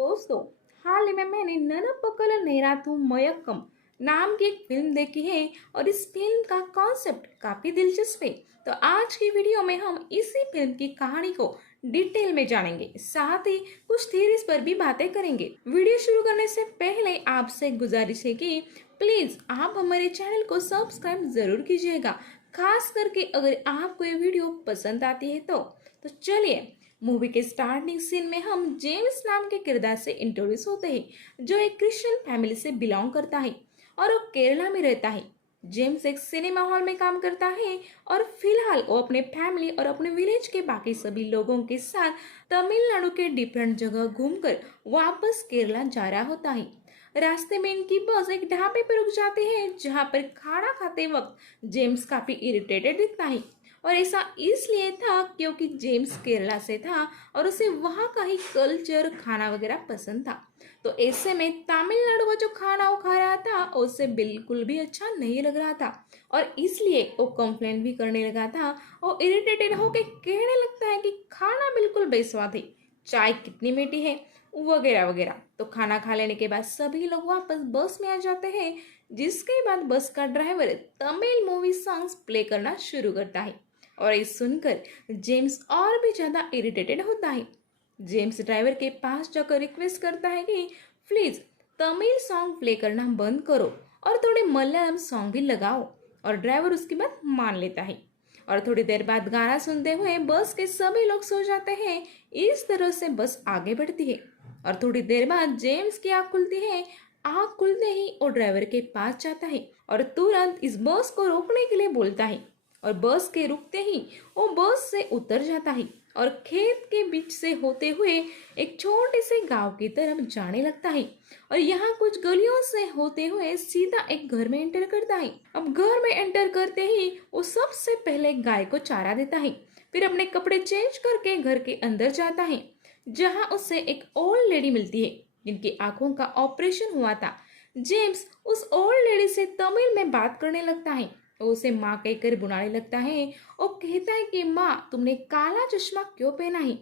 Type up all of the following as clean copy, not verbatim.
दोस्तों, हाल ही में मैंने ननपकल नेराथु मयक्कम नाम की एक फिल्म देखी है और इस फिल्म का कॉन्सेप्ट काफी दिलचस्प है। तो आज की वीडियो में हम इसी फिल्म की कहानी को डिटेल में जानेंगे, साथ ही कुछ थ्योरीज पर भी बातें करेंगे। वीडियो शुरू करने से पहले आपसे एक गुजारिश है कि प्लीज आप हमारे चैनल को सब्सक्राइब जरूर कीजिएगा, खास करके अगर आपको ये वीडियो पसंद आती है तो चलिए, मूवी के स्टार्टिंग सीन में हम जेम्स नाम के किरदार से इंट्रोड्यूस होते हैं, जो एक क्रिश्चियन फैमिली से बिलोंग करता है और वो केरला में रहता है। जेम्स एक सिनेमा हॉल में काम करता है और फिलहाल वो अपने फैमिली और अपने विलेज के बाकी सभी लोगों के साथ तमिलनाडु के डिफरेंट जगह घूमकर वापस केरला जा रहा होता है। रास्ते में इनकी बस एक ढाबे पर रुक जाती है, जहाँ पर खाना खाते वक्त जेम्स काफी इरिटेटेड दिखता है। और ऐसा इसलिए था क्योंकि जेम्स केरला से था और उसे वहाँ का ही कल्चर खाना वगैरह पसंद था। तो ऐसे में तमिलनाडु का जो खाना वो खा रहा था उसे बिल्कुल भी अच्छा नहीं लग रहा था और इसलिए वो कंप्लेन भी करने लगा था। वो इरिटेटेड होकर कहने लगता है कि खाना बिल्कुल बेस्वाद है, चाय कितनी मीठी है, वगैरह वगैरह। तो खाना खा लेने के बाद सभी लोग वापस बस में आ जाते हैं, जिसके बाद बस का driver Tamil movie songs play करना शुरू करता है और ये सुनकर जेम्स और भी ज्यादा इरिटेटेड होता है। जेम्स ड्राइवर के पास जाकर रिक्वेस्ट करता है कि प्लीज तमिल सॉन्ग प्ले करना बंद करो और थोड़े मलयालम सॉन्ग भी लगाओ, और ड्राइवर उसकी बात मान लेता है। और थोड़ी देर बाद गाना सुनते हुए बस के सभी लोग सो जाते हैं। इस तरह से बस आगे बढ़ती है और थोड़ी देर बाद जेम्स की आँख खुलती है। आँख खुलते ही वो ड्राइवर के पास जाता है और तुरंत इस बस को रोकने के लिए बोलता है और बस के रुकते ही वो बस से उतर जाता है और खेत के बीच से होते हुए एक छोटे से गांव की तरफ जाने लगता है और यहाँ कुछ गलियों से होते हुए सीधा एक घर में एंटर करता है। अब घर में एंटर करते ही वो सबसे पहले गाय को चारा देता है, फिर अपने कपड़े चेंज करके घर के अंदर जाता है, जहाँ उसे एक ओल्ड लेडी मिलती है जिनकी आंखों का ऑपरेशन हुआ था। जेम्स उस ओल्ड लेडी से तमिल में बात करने लगता है। वो उसे माँ कहकर बुलाने लगता है और कहता है कि माँ, तुमने काला चश्मा क्यों पहना है।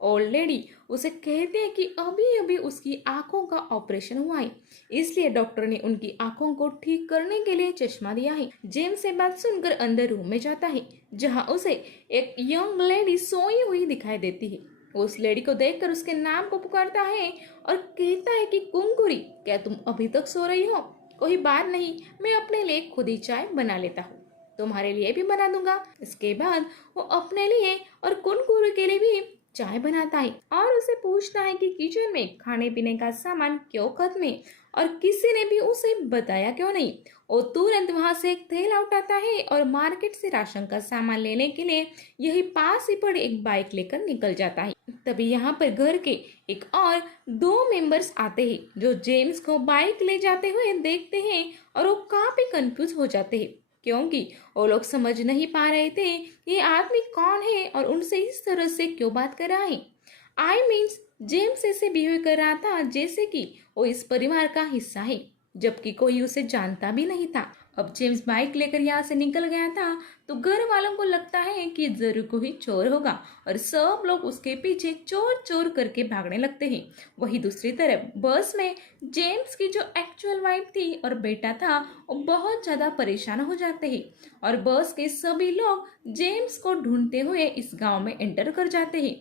ओल्ड लेडी उसे कहती है कि अभी अभी उसकी आंखों का ऑपरेशन हुआ है, इसलिए डॉक्टर ने उनकी आंखों को ठीक करने के लिए चश्मा दिया है। जेम्स से बात सुनकर अंदर रूम में जाता है, जहाँ उसे एक यंग लेडी सोई हुई दिखाई देती है। उस लेडी को देखकर उसके नाम को पुकारता है और कहता है कि कुंकुरी, क्या तुम अभी तक सो रही हो? कोई बात नहीं, मैं अपने लिए खुद ही चाय बना लेता हूँ, तुम्हारे लिए भी बना दूंगा। इसके बाद वो अपने लिए और कुनकुरू के लिए भी चाय बनाता है और उसे पूछता है कि किचन में खाने पीने का सामान क्यों खत्म है और किसी ने भी उसे बताया क्यों नहीं। वो तुरंत वहां से एक थैला उठाता है और मार्केट से राशन का सामान लेने के लिए यही पास ही पड़े एक बाइक लेकर निकल जाता है। तभी यहाँ पर घर के एक और दो मेंबर्स आते हैं, जो जेम्स को बाइक ले जाते हुए देखते हैं और वो काफी कंफ्यूज हो जाते हैं, क्योंकि वो लोग समझ नहीं पा रहे थे कि ये आदमी कौन है और उनसे इस तरह से क्यों बात कर रहा है। आई मीन्स जेम्स ऐसे बिहेव कर रहा था जैसे कि वो इस परिवार का हिस्सा है, जबकि कोई उसे जानता भी नहीं था। अब जेम्स बाइक लेकर यहाँ से निकल गया था तो घर वालों को लगता है कि जरूर कोई चोर होगा और सब लोग उसके पीछे चोर चोर करके भागने लगते हैं। वही दूसरी तरफ बस में जेम्स की जो एक्चुअल वाइफ थी और बेटा था, वो बहुत ज्यादा परेशान हो जाते हैं और बस के सभी लोग जेम्स को ढूंढते हुए इस गाँव में एंटर कर जाते हैं।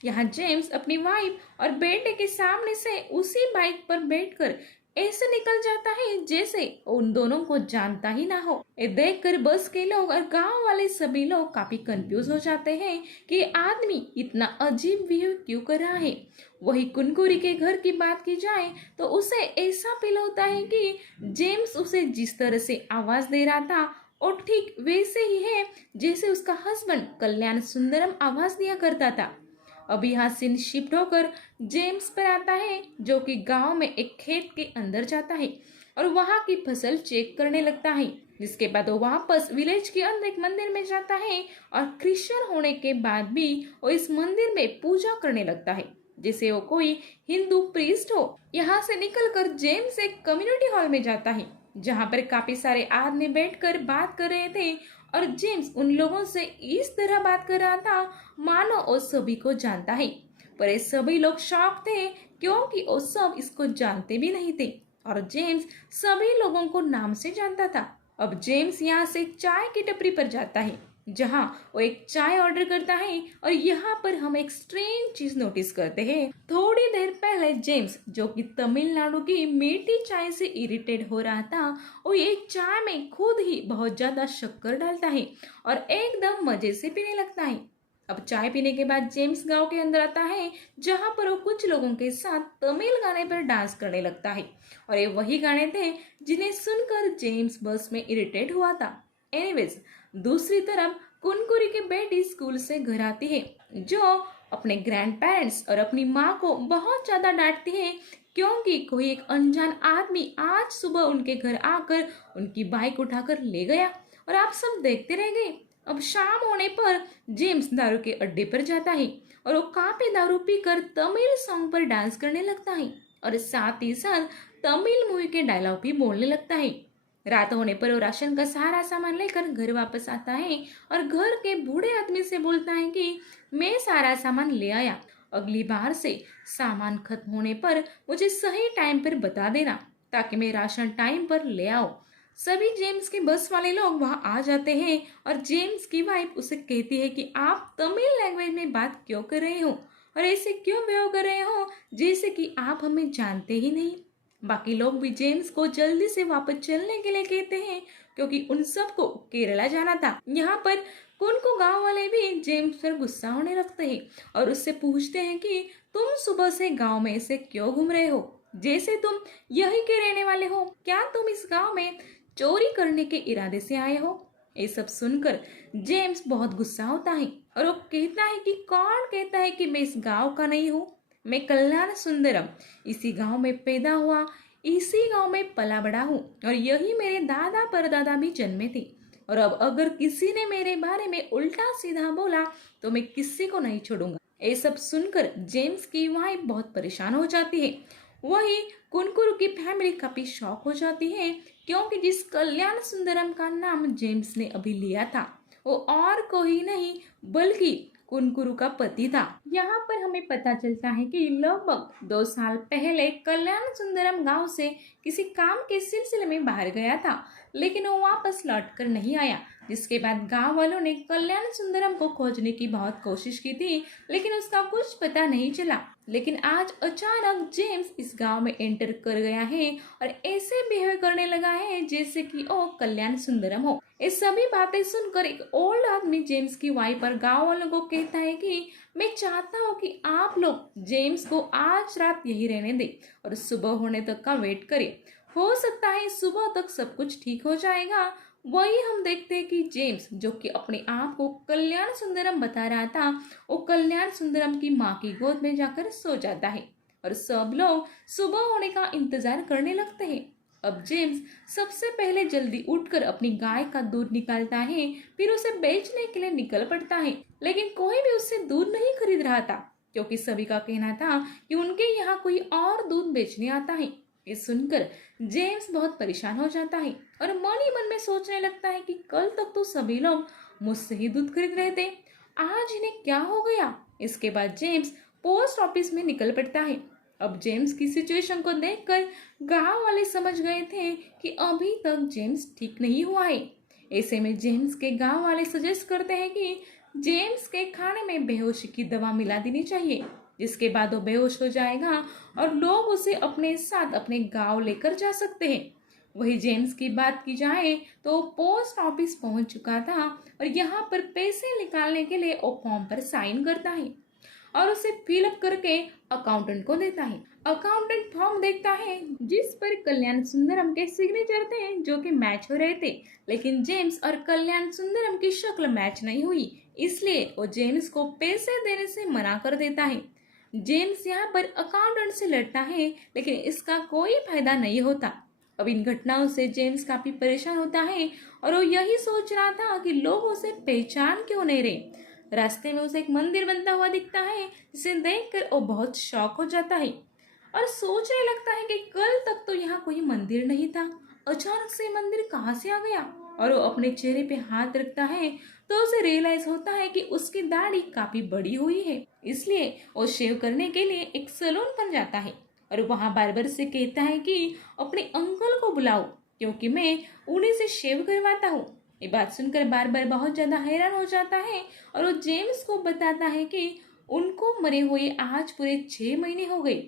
यहाँ जेम्स अपनी वाइफ और बेटे के सामने से उसी बाइक पर बैठकर ऐसे निकल जाता है जैसे उन दोनों को जानता ही ना हो। ये देखकर बस के लोग और गांव वाले सभी लोग काफी कंफ्यूज हो जाते हैं कि ये आदमी इतना अजीब बिहेव क्यों कर रहा है। वही कुनकुरी के घर की बात की जाए तो उसे ऐसा फील होता है कि जेम्स उसे जिस तरह से आवाज दे रहा था और ठीक वैसे ही है जैसे उसका हस्बैंड कल्याण सुंदरम आवाज दिया करता था। अब यहाँ सीन शिफ्ट होकर जेम्स पर आता है, जो कि गांव में एक खेत के अंदर जाता है और वहां की फसल चेक करने लगता है। जिसके बाद वो वापस विलेज के अंदर एक मंदिर में जाता है और क्रिश्चियन होने के बाद भी वो इस मंदिर में पूजा करने लगता है जैसे वो कोई हिंदू प्रीस्ट हो। यहाँ से निकलकर जेम्स एक कम्युनिटी हॉल में जाता है, जहाँ पर काफी सारे आदमी बैठकर बात कर रहे थे और जेम्स उन लोगों से इस तरह बात कर रहा था मानो वो सभी को जानता है। पर ये सभी लोग शॉक थे क्योंकि वो सब इसको जानते भी नहीं थे और जेम्स सभी लोगों को नाम से जानता था। अब जेम्स यहाँ से चाय की टपरी पर जाता है जहाँ वो एक चाय ऑर्डर करता है और यहाँ पर हम एक स्ट्रेंज चीज नोटिस करते हैं। थोड़ी देर पहले जेम्स जो कि तमिलनाडु की मीठी चाय से इरिटेट हो रहा था, वो एक चाय में खुद ही बहुत ज्यादा शक्कर डालता है और एकदम मजे से पीने लगता है। अब चाय पीने के बाद जेम्स गांव के अंदर आता है जहां पर वो कुछ लोगों के साथ तमिल गाने पर डांस करने लगता है और ये वही गाने थे जिन्हें सुनकर जेम्स बस में इरिटेट हुआ था। एनीवेज, दूसरी तरफ कुनकुरी की बेटी स्कूल से घर आती है जो अपने ग्रैंड पेरेंट्स और अपनी माँ को बहुत ज्यादा डांटती है क्योंकि कोई एक अनजान आदमी आज सुबह उनके घर आकर उनकी बाइक उठाकर ले गया और आप सब देखते रह गए। अब शाम होने पर जेम्स दारू के अड्डे पर जाता है और वो काफी दारू पीकर तमिल सॉन्ग पर डांस करने लगता है और साथ ही साथ तमिल मूवी के डायलॉग भी बोलने लगता है। रात होने पर वो राशन का सारा सामान लेकर घर वापस आता है और घर के बूढ़े आदमी से बोलता है कि मैं सारा सामान ले आया, अगली बार से सामान खत्म होने पर मुझे सही टाइम पर बता देना ताकि मैं राशन टाइम पर ले आओ। सभी जेम्स के बस वाले लोग वहां आ जाते हैं और जेम्स की वाइफ उसे कहती है कि आप तमिल लैंग्वेज में बात क्यों कर रहे हो और ऐसे क्यों बिहेव कर रहे हो जैसे कि आप हमें जानते ही नहीं। बाकी लोग भी जेम्स को जल्दी से वापस चलने के लिए कहते हैं क्योंकि उन सबको केरला जाना था। यहाँ पर कुनको गांव वाले भी जेम्स पर गुस्सा होने लगते हैं और उससे पूछते हैं कि तुम सुबह से गांव में ऐसे क्यों घूम रहे हो, जैसे तुम यही के रहने वाले हो, क्या तुम इस गांव में चोरी करने के इरादे से आए हो। ये सब सुनकर जेम्स बहुत गुस्सा होता है और वो कहता है कि कौन कहता है कि मैं इस गांव का नहीं हूँ, मैं कल्याण सुंदरम इसी गांव में पैदा हुआ, इसी गांव में पला बड़ा हूँ और यही मेरे दादा परदादा भी जन्मे थे और अब अगर किसी ने मेरे बारे में उल्टा सीधा बोला तो मैं किसी को नहीं छोड़ूंगा। ये सब सुनकर जेम्स की वाइफ बहुत परेशान हो जाती है। वही कुनकुरु की फैमिली काफी शॉक हो जाती है क्योंकि जिस कल्याण सुंदरम का नाम जेम्स ने अभी लिया था वो और कोई नहीं बल्कि कुनकुरु का पति था। यहाँ पर हमें पता चलता है कि लगभग 2 साल पहले कल्याण सुंदरम गांव से किसी काम के सिलसिले में बाहर गया था लेकिन वो वापस लौट कर नहीं आया, जिसके बाद गांव वालों ने कल्याण सुंदरम को खोजने की बहुत कोशिश की थी लेकिन उसका कुछ पता नहीं चला। लेकिन आज अचानक जेम्स इस गांव में एंटर कर गया है और ऐसे बिहेव करने लगा है जैसे कि वो कल्याण सुंदरम हो। ये सभी बातें सुनकर एक ओल्ड आदमी जेम्स की वाइफ और गांव वालों को कहता है कि मैं चाहता हूँ कि आप लोग जेम्स को आज रात यही रहने दें और सुबह होने तक का वेट करें, हो सकता है सुबह तक सब कुछ ठीक हो जाएगा। वही हम देखते हैं कि जेम्स जो कि अपने आप को कल्याण सुंदरम बता रहा था वो कल्याण सुंदरम की माँ की गोद में जाकर सो जाता है और सब लोग सुबह होने का इंतजार करने लगते हैं। अब जेम्स सबसे पहले जल्दी उठकर अपनी गाय का दूध निकालता है, फिर उसे बेचने के लिए निकल पड़ता है लेकिन कोई भी उससे दूध नहीं खरीद रहा था क्योंकि सभी का कहना था कि उनके यहाँ कोई और दूध बेचने आता है। ये सुनकर जेम्स बहुत परेशान हो जाता है और मन ही मन में सोचने लगता है कि कल तक तो सभी लोग मुझसे ही दूध खरीद रहे थे, आज इन्हें क्या हो गया। इसके बाद जेम्स पोस्ट ऑफिस में निकल पड़ता है। अब जेम्स की सिचुएशन को देखकर गांव वाले समझ गए थे कि अभी तक जेम्स ठीक नहीं हुआ है। ऐसे में जेम्स के गांव वाले सजेस्ट करते हैं कि जेम्स के खाने में बेहोशी की दवा मिला देनी चाहिए, जिसके बाद वो बेहोश हो जाएगा और लोग उसे अपने साथ अपने गांव लेकर जा सकते हैं। वही जेम्स की बात की जाए तो पोस्ट ऑफिस पहुंच चुका था और यहाँ पर पैसे निकालने के लिए वो फॉर्म पर साइन करता है और उसे फिलअप करके अकाउंटेंट को देता है। अकाउंटेंट फॉर्म देखता है जिस पर कल्याण सुंदरम के सिग्नेचर थे जो कि मैच हो रहे थे, लेकिन जेम्स और कल्याण सुंदरम की शक्ल मैच नहीं हुई, इसलिए वो जेम्स को पैसे देने से मना कर देता है। जेम्स यहाँ पर अकाउंटेंट से लड़ता है लेकिन इसका कोई फायदा नहीं होता। अब इन घटनाओं से जेम्स काफी परेशान होता है और वो यही सोच रहा था कि लोग उसे पहचान क्यों नहीं रहे। रास्ते में उसे एक मंदिर बनता हुआ दिखता है जिसे देखकर वो बहुत शॉक हो जाता है और सोचने लगता है कि कल तक तो यहाँ कोई मंदिर नहीं था, अचानक से मंदिर कहाँ से आ गया। और वो अपने चेहरे पे हाथ रखता है तो उसे रियलाइज होता है कि उसकी दाढ़ी काफी बड़ी हुई है। इसलिए वो शेव करने के लिए एक सैलून पर जाता है और वहाँ बार्बर से कहता है कि अपने अंकल को बुलाओ क्योंकि मैं उन्हीं से शेव करवाता हूँ। ये बात सुनकर बार्बर बहुत ज्यादा हैरान हो जाता है और वो जेम्स को बताता है कि उनको मरे हुए आज पूरे 6 महीने हो गए।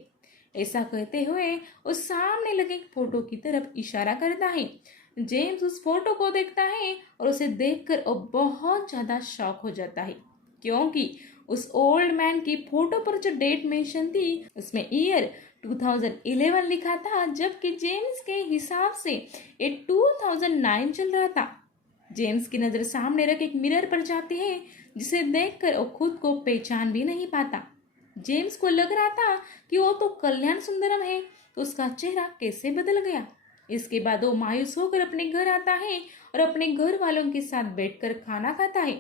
ऐसा कहते हुए वो सामने लगे फोटो की तरफ इशारा करता है। जेम्स उस फोटो को देखता है और उसे देखकर वो बहुत ज्यादा शॉक हो जाता है क्योंकि उस ओल्ड मैन की फोटो पर जो डेट मेंशन थी उसमें ईयर 2011 लिखा था, जबकि जेम्स के हिसाब से ये 2009 चल रहा था। जेम्स की नजर सामने रख एक मिरर पर जाती है जिसे देखकर वो खुद को पहचान भी नहीं पाता। जेम्स को लग रहा था कि वो तो कल्याण सुंदरम है, तो उसका चेहरा कैसे बदल गया। इसके बाद वो मायूस होकर अपने घर आता है और अपने घर वालों के साथ बैठकर खाना खाता है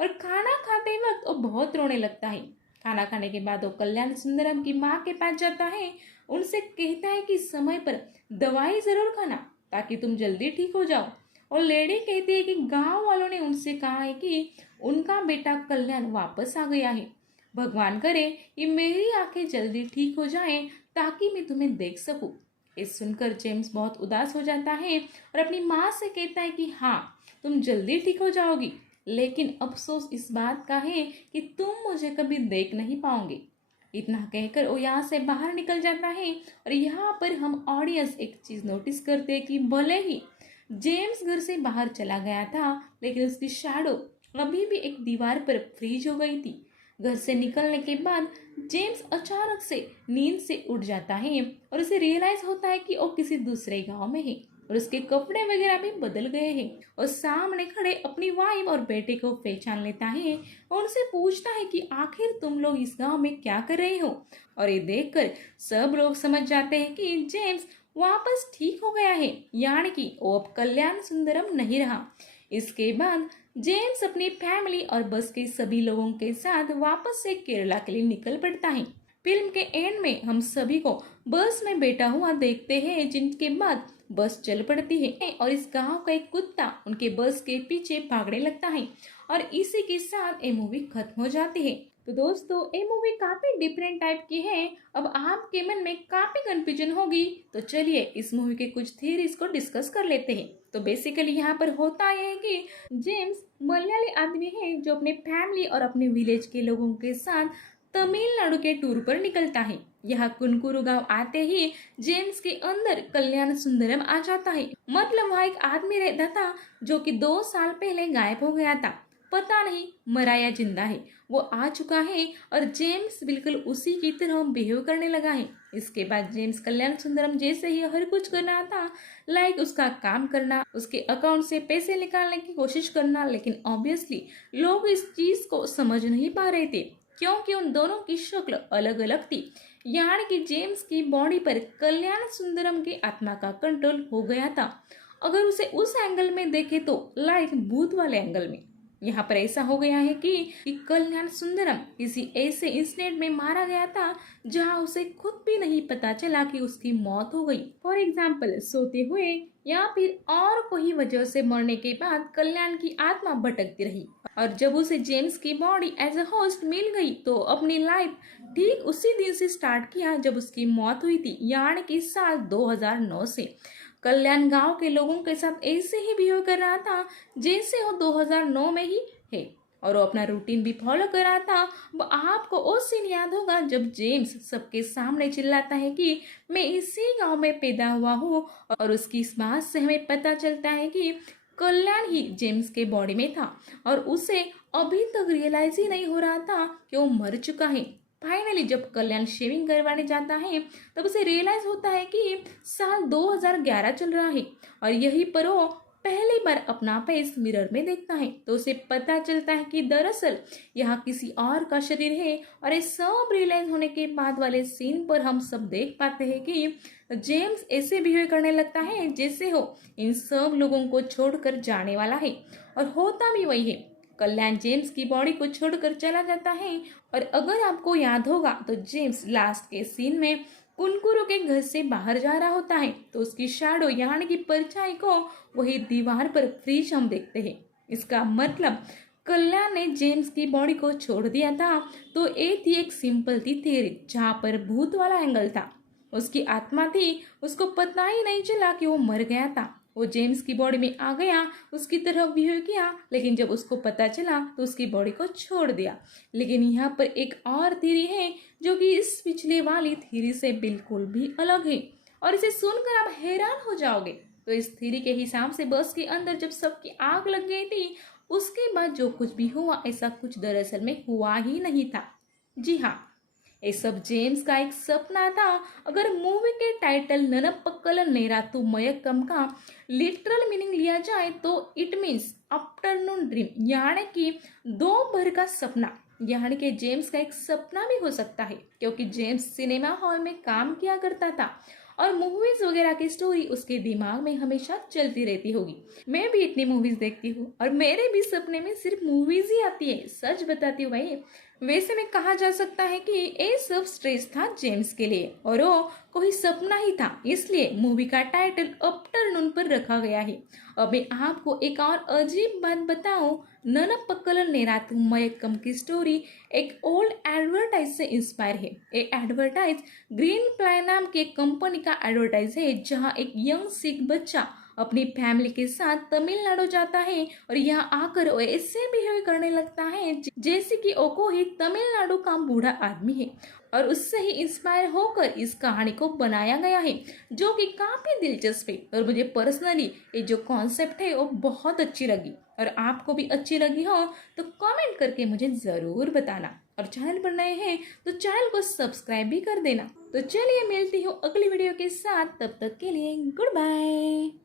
और खाना खाते वक्त वो बहुत रोने लगता है। खाना खाने के बाद वो कल्याण सुंदरम की माँ के पास जाता है, उनसे कहता है कि समय पर दवाई जरूर खाना ताकि तुम जल्दी ठीक हो जाओ। और लेडी कहती है कि गांव वालों ने उनसे कहा है कि उनका बेटा कल्याण वापस आ गया है। भगवान करे ये मेरी आंखें जल्दी ठीक हो जाएं ताकि मैं तुम्हें देख सकूं। ये सुनकर जेम्स बहुत उदास हो जाता है और अपनी माँ से कहता है कि हाँ, तुम जल्दी ठीक हो जाओगी, लेकिन अफसोस इस बात का है कि तुम मुझे कभी देख नहीं पाओगे। इतना कहकर वो यहाँ से बाहर निकल जाता है और यहाँ पर हम ऑडियंस एक चीज नोटिस करते हैं कि भले ही जेम्स घर से बाहर चला गया था लेकिन उसकी शैडो अभी भी एक दीवार पर फ्रीज हो गई थी। घर से निकलने के बाद जेम्स अचानक से नींद से उठ जाता है और उसे रियलाइज होता है कि वो किसी दूसरे गांव में है और उसके कपड़े वगैरह भी बदल गए हैं। और सामने खड़े अपनी वाइफ और बेटे को पहचान लेता है और उनसे पूछता है कि आखिर तुम लोग इस गांव में क्या कर रहे हो। और ये देखकर सब लोग समझ जाते हैं कि जेम्स वापस ठीक हो गया है, यानी कि वो अब कल्याण सुंदरम नहीं रहा। इसके बाद जेम्स अपनी फैमिली और बस के सभी लोगों के साथ वापस से केरला के लिए निकल पड़ता है। फिल्म के एंड में हम सभी को बस में बैठा हुआ देखते हैं, जिनके बाद बस चल पड़ती है और इस गांव का एक कुत्ता उनके बस के पीछे भागने लगता है और इसी के साथ ये मूवी खत्म हो जाती है। तो दोस्तों ये मूवी काफी डिफरेंट टाइप की है। अब आपके मन में काफी कंफ्यूजन होगी, तो चलिए इस मूवी के कुछ थ्योरीज को डिस्कस कर लेते हैं। तो बेसिकली यहाँ पर होता यह है कि जेम्स मलयाली आदमी है जो अपने फैमिली और अपने विलेज के लोगों के साथ तमिलनाडु के टूर पर निकलता है। यहाँ कुनकुरु गांव आते ही जेम्स के अंदर कल्याण सुंदरम आ जाता है। मतलब वहाँ एक आदमी रहता था जो कि 2 साल पहले गायब हो गया था, पता नहीं मरा या जिंदा है। वो आ चुका है और जेम्स बिल्कुल उसी की तरह बिहेव करने लगा है। इसके बाद जेम्स कल्याण सुंदरम जैसे ही हर कुछ कर रहा था, लाइक उसका काम करना, उसके अकाउंट से पैसे निकालने की कोशिश करना, लेकिन ऑब्वियसली लोग इस चीज को समझ नहीं पा रहे थे क्योंकि उन दोनों की शक्ल अलग अलग थी। यानी कि जेम्स की बॉडी पर कल्याण सुंदरम की आत्मा का कंट्रोल हो गया था, अगर उसे उस एंगल में देखे तो लाइक भूत वाले एंगल में। यहाँ पर ऐसा हो गया है कि कल्याण सुंदरम किसी ऐसे इंसिडेंट में मारा गया था जहाँ उसे खुद भी नहीं पता चला कि उसकी मौत हो गई। फॉर एग्जाम्पल सोते हुए या फिर और कोई वजह से मरने के बाद कल्याण की आत्मा भटकती रही और जब उसे जेम्स की बॉडी एज अ होस्ट मिल गई तो अपनी लाइफ ठीक उसी दिन से स्टार्ट किया जब उसकी मौत हुई थी, यानी कि साल 2009 से। कल्याण गांव के लोगों के साथ ऐसे ही बिहेव कर रहा था जैसे वो 2009 में ही है और वो अपना रूटीन भी फॉलो कर रहा था। वो आपको वो सीन याद होगा जब जेम्स सबके सामने चिल्लाता है कि मैं इसी गांव में पैदा हुआ हूँ और उसकी इस बात से हमें पता चलता है कि कल्याण ही जेम्स के बॉडी में था और उसे अभी तक रियलाइज ही नहीं हो रहा था कि वो मर चुका है। फाइनली जब कल्याण शेविंग करवाने जाता है तब उसे रियलाइज होता है कि साल 2011 चल रहा है और यही पर वो पहली बार अपना फेस मिरर में देखता है, तो उसे पता चलता है कि दरअसल यहाँ किसी और का शरीर है। और ये सब रियलाइज होने के बाद वाले सीन पर हम सब देख पाते हैं कि जेम्स ऐसे बिहेव करने लगता है जैसे हो इन सब लोगों को छोड़कर जाने वाला है और होता भी वही है। कल्याण जेम्स की बॉडी को छोड़कर चला जाता है और अगर आपको याद होगा तो जेम्स लास्ट के सीन में कुनकुरो के घर से बाहर जा रहा होता है तो उसकी शैडो यानी कि परछाई को वही दीवार पर फ्रीज हम देखते हैं। इसका मतलब कल्याण ने जेम्स की बॉडी को छोड़ दिया था। तो ये थी एक सिंपल सी थ्योरी जहाँ पर भूत वाला एंगल था। उसकी आत्मा थी, उसको पता ही नहीं चला कि वो मर गया था। वो जेम्स की बॉडी में आ गया, उसकी तरफ बिहेव किया, लेकिन जब उसको पता चला तो उसकी बॉडी को छोड़ दिया। लेकिन यहाँ पर एक और थ्योरी है जो कि इस पिछले वाली थ्योरी से बिल्कुल भी अलग है और इसे सुनकर आप हैरान हो जाओगे। तो इस थ्योरी के हिसाब से बस के अंदर जब सबकी आग लग गई थी उसके बाद जो कुछ भी हुआ ऐसा कुछ दरअसल में हुआ ही नहीं था। जी हाँ, ये सब जेम्स का एक सपना था। अगर मूवी के टाइटल ननप्पकल नेरातु मयक्कम का लिटरल मीनिंग लिया जाए तो इट मीन्स आफ्टरनून ड्रीम यानी कि दोपहर का सपना, यानी कि जेम्स का एक सपना भी हो सकता है क्योंकि जेम्स सिनेमा हॉल में काम किया करता था और मूवीज वगैरह की स्टोरी उसके दिमाग में हमेशा चलती रहती होगी। मैं भी इतनी मूवीज देखती हूँ और मेरे भी सपने में सिर्फ मूवीज ही आती है, सच बताती हूँ भाई। वैसे में कहा जा सकता है कि ये सब स्ट्रेस था जेम्स के लिए और वो कोई सपना ही था, इसलिए मूवी का टाइटल आफ्टरनून पर रखा गया है। अब मैं आपको एक और अजीब बात बताऊं, ननप्पकल नेरातु मयक्कम की स्टोरी एक ओल्ड एडवर्टाइज से इंस्पायर है। ये एडवर्टाइज ग्रीन प्लाई नाम के कंपनी का एडवर्टाइज है जहां एक यंग सिख बच्चा अपनी फैमिली के साथ तमिलनाडु जाता है और यहाँ आकर वो ऐसे बिहेव करने लगता है जैसे कि वो कोई तमिलनाडु का बूढ़ा आदमी है और उससे ही इंस्पायर होकर इस कहानी को बनाया गया है जो कि काफी दिलचस्प है। और मुझे पर्सनली ये जो कॉन्सेप्ट है वो बहुत अच्छी लगी और आपको भी अच्छी लगी हो तो कमेंट करके मुझे जरूर बताना और चैनल पर नए हैं तो चैनल को सब्सक्राइब भी कर देना। तो चलिए मिलती हूँ अगली वीडियो के साथ, तब तक के लिए गुड बाय।